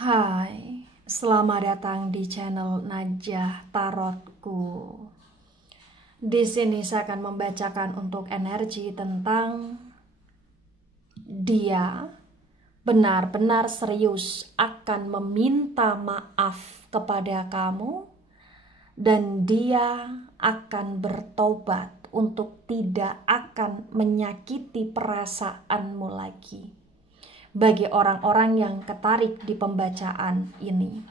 Hai, selamat datang di channel Najah Tarotku. Di sini saya akan membacakan untuk energi tentang dia benar-benar serius akan meminta maaf kepada kamu dan dia akan bertobat untuk tidak akan menyakiti perasaanmu lagi. Bagi orang-orang yang ketarik di pembacaan ini.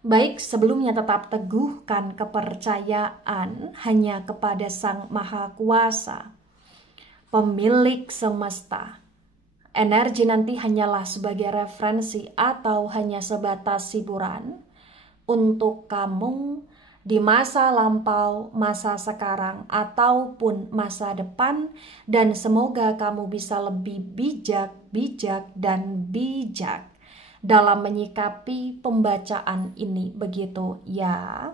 Baik, sebelumnya tetap teguhkan kepercayaan hanya kepada Sang Maha Kuasa, pemilik semesta. Energi nanti hanyalah sebagai referensi atau hanya sebatas hiburan untuk kamu di masa lampau, masa sekarang, ataupun masa depan, dan semoga kamu bisa lebih bijak dalam menyikapi pembacaan ini, begitu ya.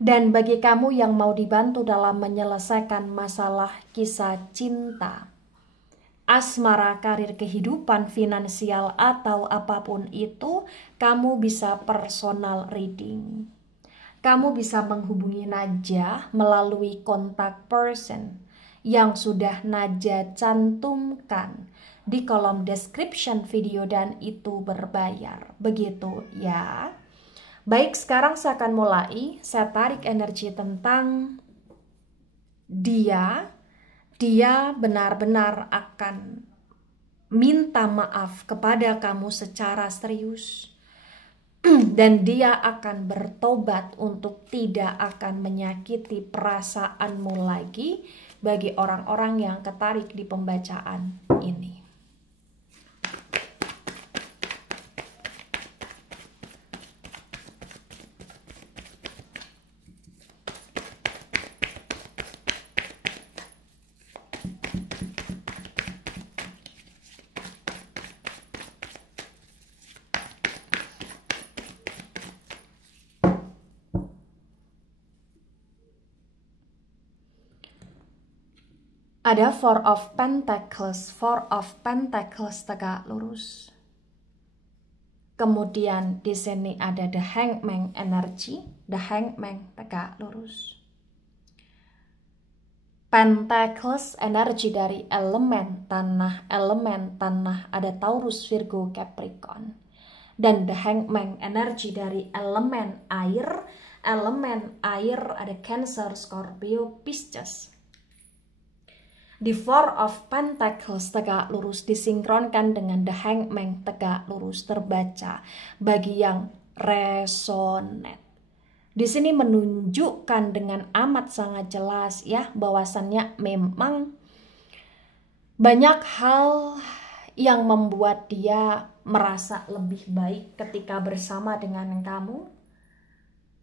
Dan bagi kamu yang mau dibantu dalam menyelesaikan masalah kisah cinta, asmara, karir, kehidupan, finansial, atau apapun itu, kamu bisa personal reading. Kamu bisa menghubungi Najah melalui kontak person yang sudah Najah cantumkan di kolom description video dan itu berbayar. Begitu ya. Baik, sekarang saya akan mulai. Saya tarik energi tentang dia. Dia benar-benar akan minta maaf kepada kamu secara serius. Dan dia akan bertobat untuk tidak akan menyakiti perasaanmu lagi bagi orang-orang yang ketarik di pembacaan ini. Ada Four of Pentacles tegak lurus. Kemudian di sini ada The Hangman energi, The Hangman tegak lurus. Pentacles energi dari elemen tanah ada Taurus, Virgo, Capricorn. Dan The Hangman energi dari elemen air ada Cancer, Scorpio, Pisces. Di Four of Pentacles tegak lurus disinkronkan dengan The Hangman tegak lurus terbaca bagi yang resonate. Di sini menunjukkan dengan amat sangat jelas ya bahwasannya memang banyak hal yang membuat dia merasa lebih baik ketika bersama dengan kamu.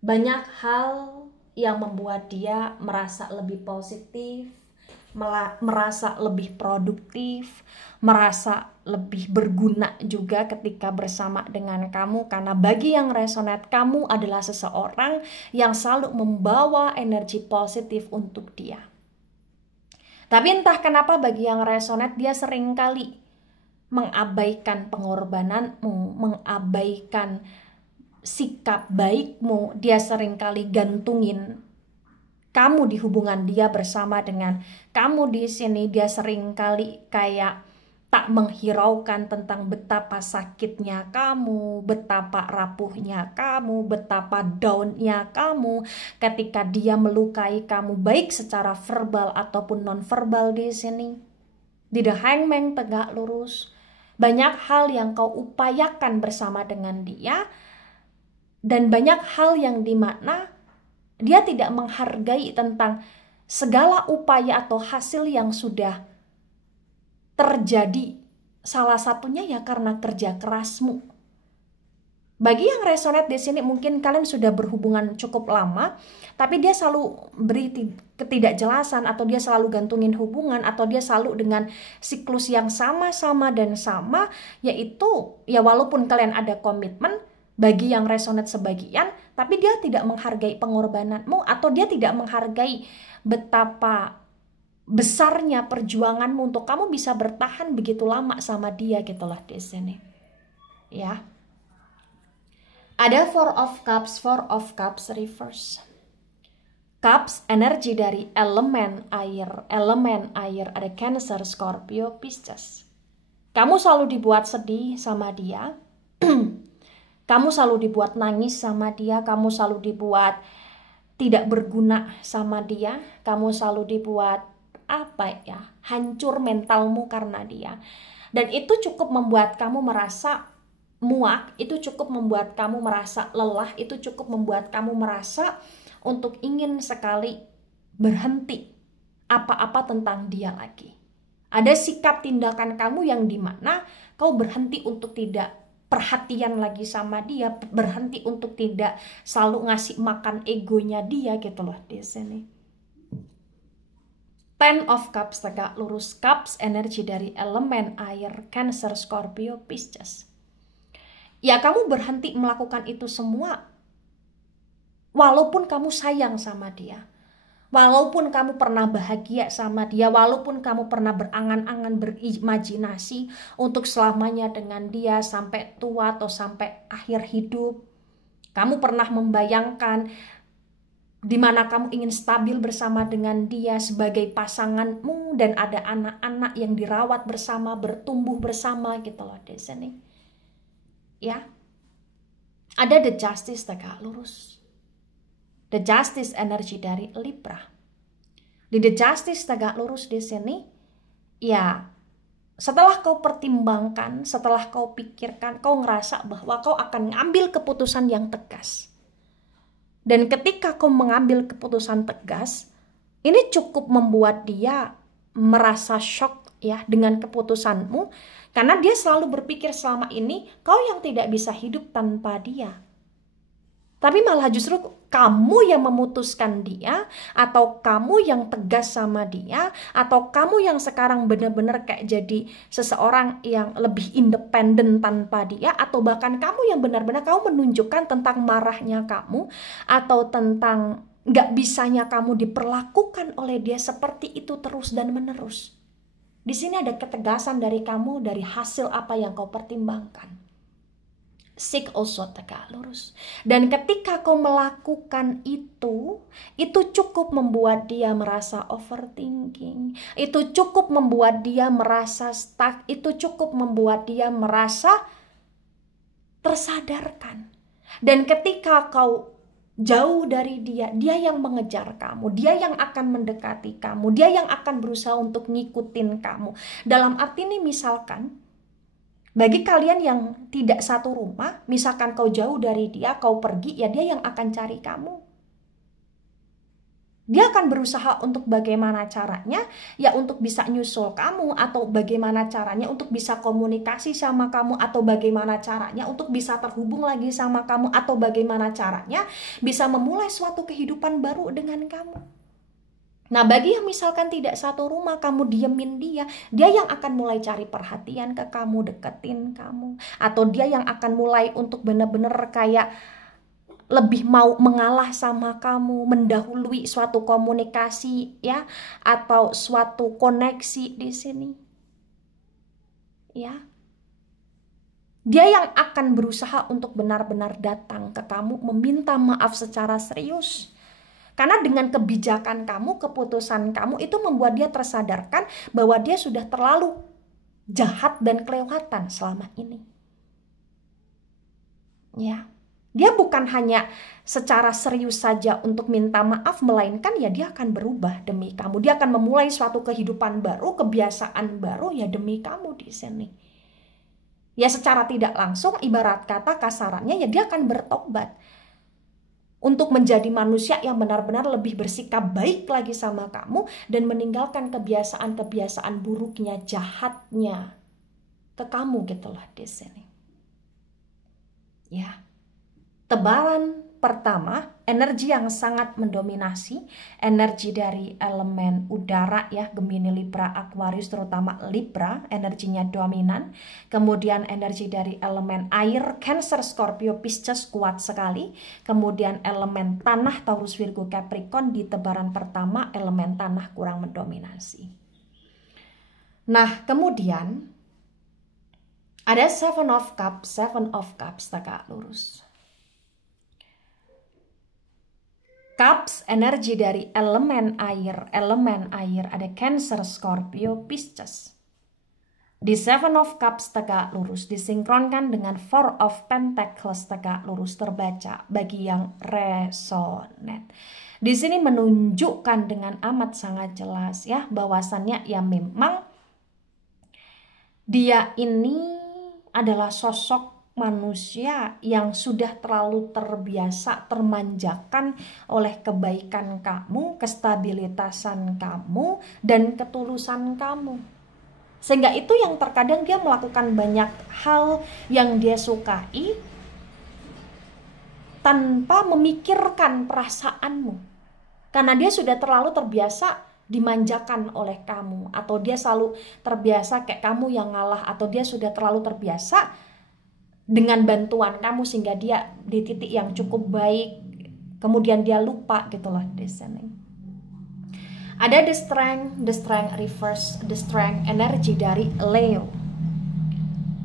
Banyak hal yang membuat dia merasa lebih positif, merasa lebih produktif, merasa lebih berguna juga ketika bersama dengan kamu. Karena bagi yang resonate, kamu adalah seseorang yang selalu membawa energi positif untuk dia. Tapi entah kenapa bagi yang resonate, dia seringkali mengabaikan pengorbananmu, mengabaikan sikap baikmu. Dia seringkali gantungin kamu di hubungan dia bersama dengan kamu di sini. Dia sering kali kayak tak menghiraukan tentang betapa sakitnya kamu, betapa rapuhnya kamu, betapa downnya kamu ketika dia melukai kamu baik secara verbal ataupun non-verbal di sini. Di The Hangman tegak lurus, banyak hal yang kau upayakan bersama dengan dia dan banyak hal yang dimana dia tidak menghargai tentang segala upaya atau hasil yang sudah terjadi. Salah satunya ya karena kerja kerasmu. Bagi yang resonate di sini mungkin kalian sudah berhubungan cukup lama, tapi dia selalu beri ketidakjelasan atau dia selalu gantungin hubungan atau dia selalu dengan siklus yang sama-sama dan sama, yaitu ya walaupun kalian ada komitmen, bagi yang resonate sebagian, tapi dia tidak menghargai pengorbananmu atau dia tidak menghargai betapa besarnya perjuanganmu untuk kamu bisa bertahan begitu lama sama dia gitulah di sini. ya. Ada Four of Cups reverse. Cups energi dari elemen air ada Cancer, Scorpio, Pisces. Kamu selalu dibuat sedih sama dia. Kamu selalu dibuat nangis sama dia, kamu selalu dibuat tidak berguna sama dia, kamu selalu dibuat hancur mentalmu karena dia. Dan itu cukup membuat kamu merasa muak, itu cukup membuat kamu merasa lelah, itu cukup membuat kamu merasa untuk ingin sekali berhenti apa-apa tentang dia lagi. Ada sikap tindakan kamu yang dimana kau berhenti untuk tidak perhatian lagi sama dia, berhenti untuk tidak selalu ngasih makan egonya dia gitu loh di sini. Ten of Cups tegak lurus, Cups energi dari elemen air, Cancer, Scorpio, Pisces. Ya kamu berhenti melakukan itu semua walaupun kamu sayang sama dia. Walaupun kamu pernah bahagia sama dia, walaupun kamu pernah berangan-angan, berimajinasi untuk selamanya dengan dia sampai tua atau sampai akhir hidup. Kamu pernah membayangkan di mana kamu ingin stabil bersama dengan dia sebagai pasanganmu dan ada anak-anak yang dirawat bersama, bertumbuh bersama gitu loh di sini. Ya. Ada The Justice tegak lurus. The Justice energi dari Libra. Di The Justice tegak lurus di sini, ya setelah kau pertimbangkan, setelah kau pikirkan, kau ngerasa bahwa kau akan ngambil keputusan yang tegas. Dan ketika kau mengambil keputusan tegas, ini cukup membuat dia merasa shock ya dengan keputusanmu, karena dia selalu berpikir selama ini kau yang tidak bisa hidup tanpa dia. Tapi malah justru kamu yang memutuskan dia, atau kamu yang tegas sama dia, atau kamu yang sekarang benar-benar kayak jadi seseorang yang lebih independen tanpa dia, atau bahkan kamu yang benar-benar kamu menunjukkan tentang marahnya kamu, atau tentang gak bisanya kamu diperlakukan oleh dia seperti itu terus dan menerus. Di sini ada ketegasan dari kamu, dari hasil apa yang kau pertimbangkan. Six also tegak lurus. Dan ketika kau melakukan itu cukup membuat dia merasa overthinking. Itu cukup membuat dia merasa stuck. Itu cukup membuat dia merasa tersadarkan. Dan ketika kau jauh dari dia, dia yang mengejar kamu, dia yang akan mendekati kamu, dia yang akan berusaha untuk ngikutin kamu. Dalam arti ini misalkan, bagi kalian yang tidak satu rumah, misalkan kau jauh dari dia, kau pergi, ya dia yang akan cari kamu. Dia akan berusaha untuk bagaimana caranya, ya untuk bisa nyusul kamu, atau bagaimana caranya untuk bisa komunikasi sama kamu, atau bagaimana caranya untuk bisa terhubung lagi sama kamu, atau bagaimana caranya bisa memulai suatu kehidupan baru dengan kamu. Nah, bagi yang misalkan tidak satu rumah, kamu diemin dia yang akan mulai cari perhatian ke kamu, deketin kamu. Atau dia yang akan mulai untuk benar-benar kayak lebih mau mengalah sama kamu, mendahului suatu komunikasi ya, atau suatu koneksi di sini. Ya. Dia yang akan berusaha untuk benar-benar datang ke kamu, meminta maaf secara serius. Karena dengan kebijakan kamu, keputusan kamu itu membuat dia tersadarkan bahwa dia sudah terlalu jahat dan kelewatan selama ini. Ya, dia bukan hanya secara serius saja untuk minta maaf, melainkan ya dia akan berubah demi kamu. Dia akan memulai suatu kehidupan baru, kebiasaan baru ya demi kamu di sini. Ya secara tidak langsung, ibarat kata kasarannya ya dia akan bertobat. Untuk menjadi manusia yang benar-benar lebih bersikap baik lagi sama kamu dan meninggalkan kebiasaan-kebiasaan buruknya, jahatnya ke kamu gitu loh di sini. Ya. Tebaran pertama, energi yang sangat mendominasi, energi dari elemen udara ya, Gemini, Libra, Aquarius, terutama Libra, energinya dominan. Kemudian energi dari elemen air, Cancer, Scorpio, Pisces kuat sekali. Kemudian elemen tanah, Taurus, Virgo, Capricorn di tebaran pertama, elemen tanah kurang mendominasi. Nah, kemudian Ada Seven of Cups tegak lurus. Cups, energi dari elemen air ada Cancer, Scorpio, Pisces. Di Seven of Cups tegak lurus disinkronkan dengan Four of Pentacles tegak lurus terbaca bagi yang resonate. Di sini menunjukkan dengan amat sangat jelas ya bahwasannya ya memang dia ini adalah sosok manusia yang sudah terlalu terbiasa termanjakan oleh kebaikan kamu, kestabilitasan kamu, dan ketulusan kamu. Sehingga itu yang terkadang dia melakukan banyak hal yang dia sukai tanpa memikirkan perasaanmu. Karena dia sudah terlalu terbiasa dimanjakan oleh kamu, atau dia selalu terbiasa kayak kamu yang ngalah, atau dia sudah terlalu terbiasa dengan bantuan kamu sehingga dia di titik yang cukup baik, kemudian dia lupa gitu loh di sini. Ada the strength reverse, the strength energi dari Leo.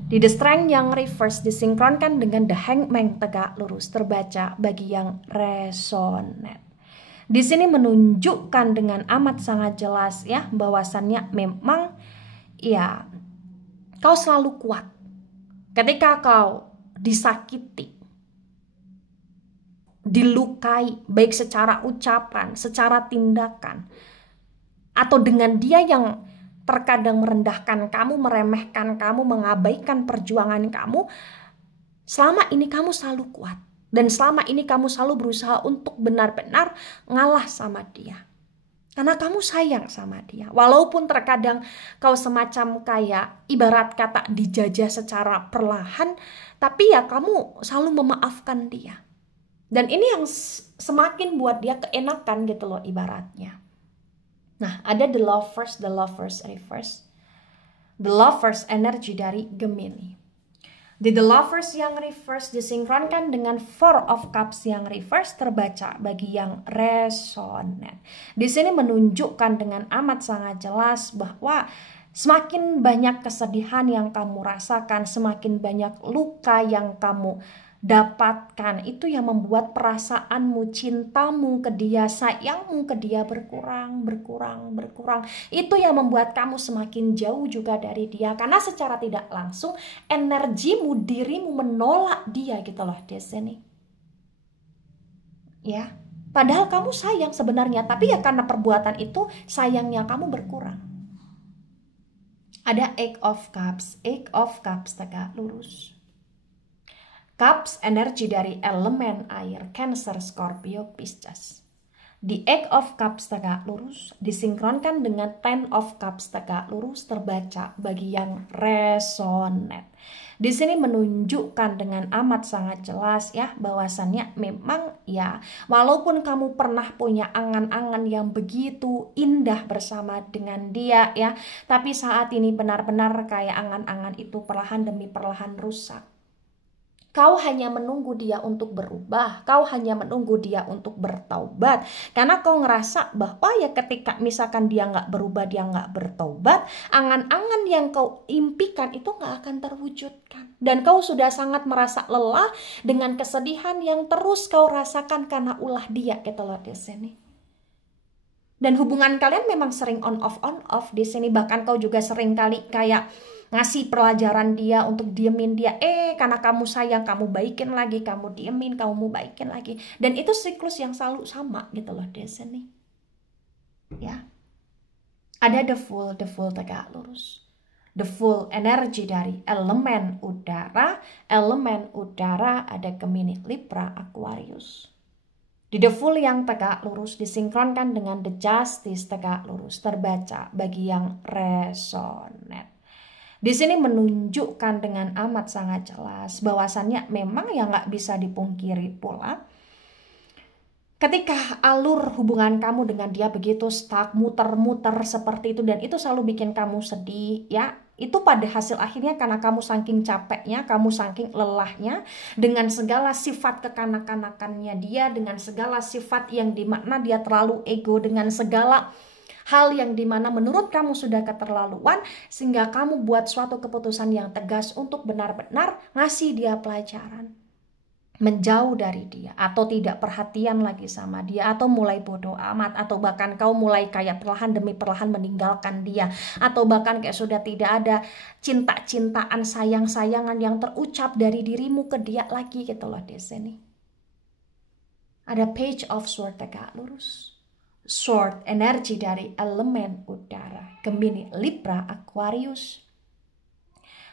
Di the strength yang reverse disinkronkan dengan the hangman tegak lurus terbaca bagi yang resonate. Di sini menunjukkan dengan amat sangat jelas ya bahwasannya memang ya kau selalu kuat. Ketika kau disakiti, dilukai, baik secara ucapan, secara tindakan, atau dengan dia yang terkadang merendahkan kamu, meremehkan kamu, mengabaikan perjuangan kamu, selama ini kamu selalu kuat. Dan selama ini kamu selalu berusaha untuk benar-benar ngalah sama dia. Karena kamu sayang sama dia. Walaupun terkadang kau semacam kayak ibarat kata dijajah secara perlahan, tapi ya kamu selalu memaafkan dia. Dan ini yang semakin buat dia keenakan gitu loh ibaratnya. Nah, ada the lovers reverse. The lovers energi dari Gemini. Di the lovers yang reverse disinkronkan dengan Four of Cups yang reverse terbaca bagi yang resonate. Di sini menunjukkan dengan amat sangat jelas bahwa semakin banyak kesedihan yang kamu rasakan, semakin banyak luka yang kamu dapatkan, itu yang membuat perasaanmu, cintamu ke dia, sayangmu ke dia berkurang. Itu yang membuat kamu semakin jauh juga dari dia, karena secara tidak langsung energimu, dirimu menolak dia gitu loh di sini. Ya, padahal kamu sayang sebenarnya, tapi ya karena perbuatan itu sayangnya kamu berkurang. Ada Eight of Cups tegak lurus. Cups energi dari elemen air Cancer, Scorpio, Pisces. Di Eight of Cups tegak lurus disinkronkan dengan Ten of Cups tegak lurus terbaca bagi yang resonate. Di sini menunjukkan dengan amat sangat jelas ya bahwasannya memang ya walaupun kamu pernah punya angan-angan yang begitu indah bersama dengan dia ya, tapi saat ini benar-benar kayak angan-angan itu perlahan demi perlahan rusak. Kau hanya menunggu dia untuk berubah, kau hanya menunggu dia untuk bertaubat. Karena kau ngerasa bahwa ya ketika misalkan dia nggak berubah, dia nggak bertaubat, angan-angan yang kau impikan itu nggak akan terwujudkan. Dan kau sudah sangat merasa lelah dengan kesedihan yang terus kau rasakan karena ulah dia gitu loh di sini. Dan hubungan kalian memang sering on off di sini. Bahkan kau juga sering kali kayak ngasih pelajaran dia untuk diemin dia. Karena kamu sayang, kamu baikin lagi, kamu diemin, kamu baikin lagi. Dan itu siklus yang selalu sama gitu loh di sini. Ya. Ada the full tegak lurus. The full energi dari elemen udara ada Gemini, Libra, Aquarius. Di the full yang tegak lurus disinkronkan dengan the justice tegak lurus terbaca bagi yang resonate. Di sini menunjukkan dengan amat sangat jelas bahwasannya memang yang nggak bisa dipungkiri pula ketika alur hubungan kamu dengan dia begitu stuck, muter-muter seperti itu, dan itu selalu bikin kamu sedih ya. Itu pada hasil akhirnya karena kamu saking capeknya, kamu saking lelahnya dengan segala sifat kekanak-kanakannya dia, dengan segala sifat yang dimakna dia terlalu ego, dengan segala Hal yang dimana menurut kamu sudah keterlaluan, sehingga kamu buat suatu keputusan yang tegas untuk benar-benar ngasih dia pelajaran. Menjauh dari dia, atau tidak perhatian lagi sama dia, atau mulai bodoh amat, atau bahkan kau mulai kayak perlahan demi perlahan meninggalkan dia, atau bahkan kayak sudah tidak ada cinta-cintaan, sayang-sayangan yang terucap dari dirimu ke dia lagi gitu loh di sini. Ada Page of Sword tegak lurus. Sword, energi dari elemen udara, Gemini, Libra, Aquarius.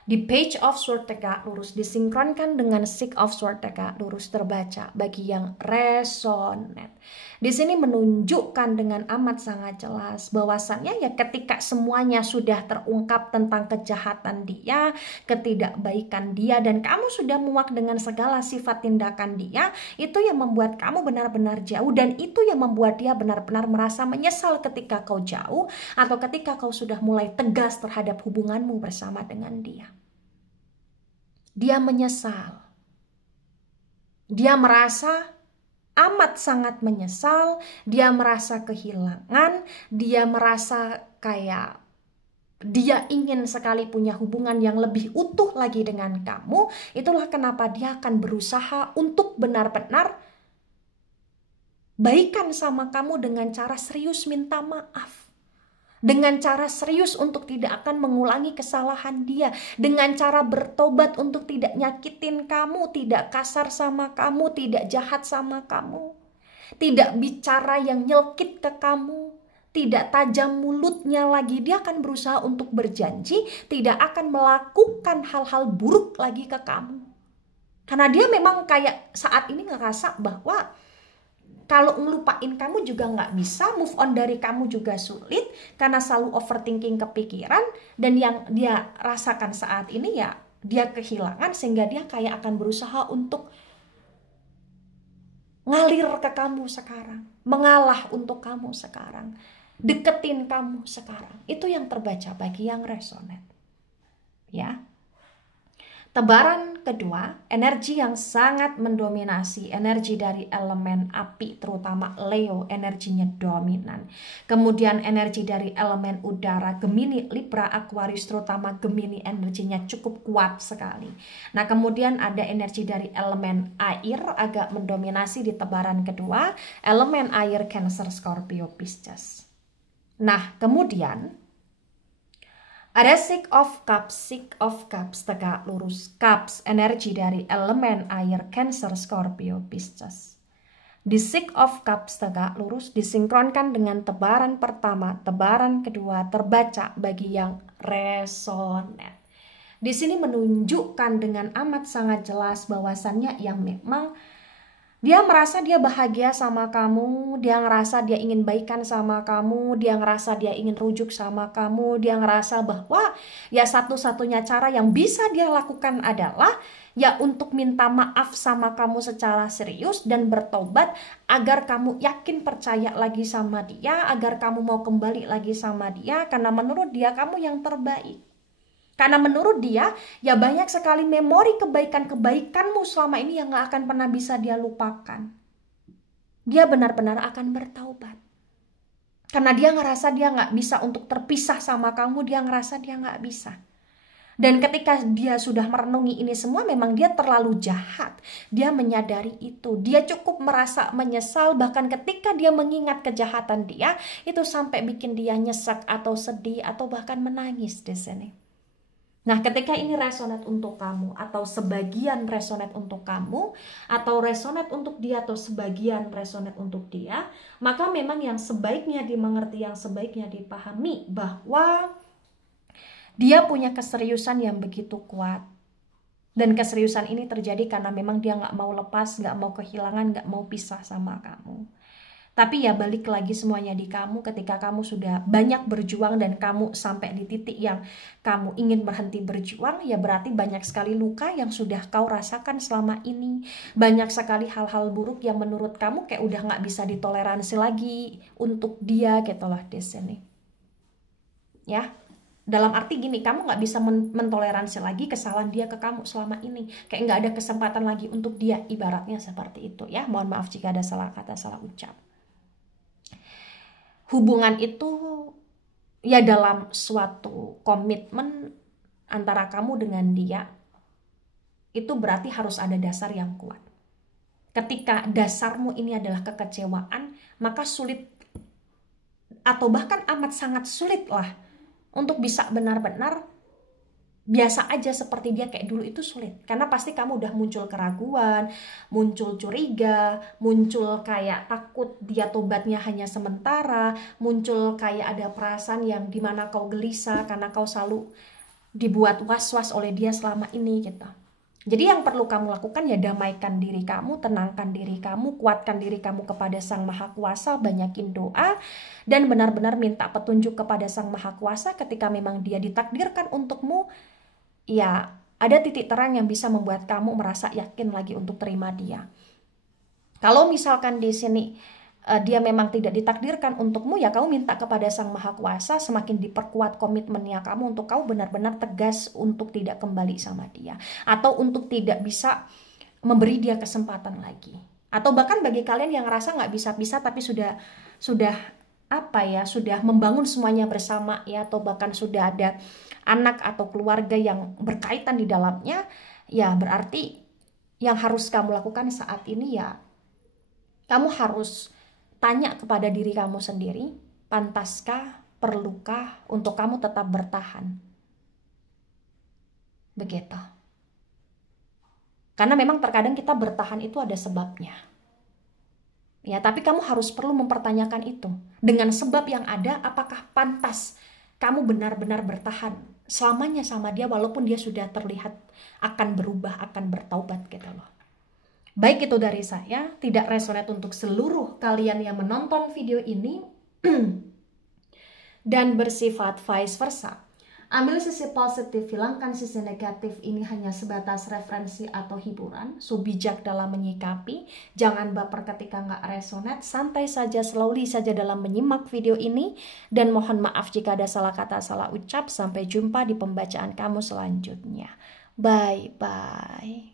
Di Page of Sword tegak lurus disinkronkan dengan Six of Sword tegak lurus terbaca bagi yang resonate. Di sini menunjukkan dengan amat sangat jelas bahwasannya ya ketika semuanya sudah terungkap tentang kejahatan dia, ketidakbaikan dia, dan kamu sudah muak dengan segala sifat tindakan dia, itu yang membuat kamu benar-benar jauh, dan itu yang membuat dia benar-benar merasa menyesal ketika kau jauh atau ketika kau sudah mulai tegas terhadap hubunganmu bersama dengan dia. Dia menyesal. Dia merasa amat sangat menyesal, dia merasa kehilangan, dia merasa kayak dia ingin sekali punya hubungan yang lebih utuh lagi dengan kamu. Itulah kenapa dia akan berusaha untuk benar-benar baikan sama kamu dengan cara serius minta maaf. Dengan cara serius untuk tidak akan mengulangi kesalahan dia. Dengan cara bertobat untuk tidak nyakitin kamu, tidak kasar sama kamu, tidak jahat sama kamu. Tidak bicara yang nyelkit ke kamu. Tidak tajam mulutnya lagi. Dia akan berusaha untuk berjanji tidak akan melakukan hal-hal buruk lagi ke kamu. Karena dia memang kayak saat ini ngerasa bahwa kalau ngelupain kamu juga nggak bisa, move on dari kamu juga sulit, karena selalu overthinking kepikiran, dan yang dia rasakan saat ini ya dia kehilangan, sehingga dia kayak akan berusaha untuk ngalir ke kamu sekarang, mengalah untuk kamu sekarang, deketin kamu sekarang. Itu yang terbaca bagi yang resonate. Ya. Tebaran kedua, energi yang sangat mendominasi, energi dari elemen api, terutama Leo, energinya dominan. Kemudian energi dari elemen udara, Gemini, Libra, Aquarius, terutama Gemini, energinya cukup kuat sekali. Nah, kemudian ada energi dari elemen air, agak mendominasi di tebaran kedua, elemen air, Cancer, Scorpio, Pisces. Nah, kemudian ada Six of Cups tegak lurus. Cups, energi dari elemen air, Cancer, Scorpio, Pisces. Di Six of Cups tegak lurus disinkronkan dengan tebaran pertama, tebaran kedua terbaca bagi yang resonate. Di sini menunjukkan dengan amat sangat jelas bahwasannya yang memang dia merasa dia bahagia sama kamu, dia ngerasa dia ingin baikan sama kamu, dia ngerasa dia ingin rujuk sama kamu, dia ngerasa bahwa ya satu-satunya cara yang bisa dia lakukan adalah ya untuk minta maaf sama kamu secara serius dan bertobat agar kamu yakin percaya lagi sama dia, agar kamu mau kembali lagi sama dia, karena menurut dia kamu yang terbaik. Karena menurut dia, ya banyak sekali memori kebaikan-kebaikanmu selama ini yang gak akan pernah bisa dia lupakan. Dia benar-benar akan bertaubat. Karena dia ngerasa dia gak bisa untuk terpisah sama kamu, dia ngerasa dia gak bisa. Dan ketika dia sudah merenungi ini semua, memang dia terlalu jahat. Dia menyadari itu. Dia cukup merasa menyesal, bahkan ketika dia mengingat kejahatan dia, itu sampai bikin dia nyesek atau sedih atau bahkan menangis di sini. Nah, ketika ini resonate untuk kamu, atau sebagian resonate untuk kamu, atau resonate untuk dia, atau sebagian resonate untuk dia, maka memang yang sebaiknya dimengerti, yang sebaiknya dipahami, bahwa dia punya keseriusan yang begitu kuat. Dan keseriusan ini terjadi karena memang dia gak mau lepas, gak mau kehilangan, gak mau pisah sama kamu. Tapi ya balik lagi semuanya di kamu. Ketika kamu sudah banyak berjuang dan kamu sampai di titik yang kamu ingin berhenti berjuang, ya berarti banyak sekali luka yang sudah kau rasakan selama ini. Banyak sekali hal-hal buruk yang menurut kamu kayak udah gak bisa ditoleransi lagi untuk dia gitu lah di sini. Ya, dalam arti gini, kamu gak bisa mentoleransi lagi kesalahan dia ke kamu selama ini. Kayak gak ada kesempatan lagi untuk dia, ibaratnya seperti itu ya. Mohon maaf jika ada salah kata, salah ucap. Hubungan itu ya dalam suatu komitmen antara kamu dengan dia, itu berarti harus ada dasar yang kuat. Ketika dasarmu ini adalah kekecewaan, maka sulit atau bahkan amat sangat sulit lah untuk bisa benar-benar biasa aja seperti dia kayak dulu, itu sulit. Karena pasti kamu udah muncul keraguan, muncul curiga, muncul kayak takut dia tobatnya hanya sementara, muncul kayak ada perasaan yang dimana kau gelisah karena kau selalu dibuat was-was oleh dia selama ini gitu. Jadi yang perlu kamu lakukan ya damaikan diri kamu, tenangkan diri kamu, kuatkan diri kamu kepada Sang Maha Kuasa, banyakin doa, dan benar-benar minta petunjuk kepada Sang Maha Kuasa ketika memang dia ditakdirkan untukmu, ya ada titik terang yang bisa membuat kamu merasa yakin lagi untuk terima dia. Kalau misalkan di sini dia memang tidak ditakdirkan untukmu, ya kamu minta kepada Sang Maha Kuasa semakin diperkuat komitmennya kamu untuk kamu benar-benar tegas untuk tidak kembali sama dia, atau untuk tidak bisa memberi dia kesempatan lagi. Atau bahkan bagi kalian yang ngerasa nggak bisa-bisa tapi sudah apa ya, sudah membangun semuanya bersama ya, atau bahkan sudah ada anak atau keluarga yang berkaitan di dalamnya, ya berarti yang harus kamu lakukan saat ini ya kamu harus tanya kepada diri kamu sendiri, pantaskah, perlukah untuk kamu tetap bertahan? Begitu. Karena memang terkadang kita bertahan itu ada sebabnya. Ya, tapi kamu harus perlu mempertanyakan itu. Dengan sebab yang ada, apakah pantas kamu benar-benar bertahan selamanya sama dia walaupun dia sudah terlihat akan berubah, akan bertaubat gitu loh. Baik, itu dari saya, tidak resonate untuk seluruh kalian yang menonton video ini dan bersifat vice versa. Ambil sisi positif, hilangkan sisi negatif, ini hanya sebatas referensi atau hiburan. So bijak dalam menyikapi, jangan baper ketika nggak resonate, santai saja, slowly saja dalam menyimak video ini. Dan mohon maaf jika ada salah kata, salah ucap. Sampai jumpa di pembacaan kamu selanjutnya. Bye-bye.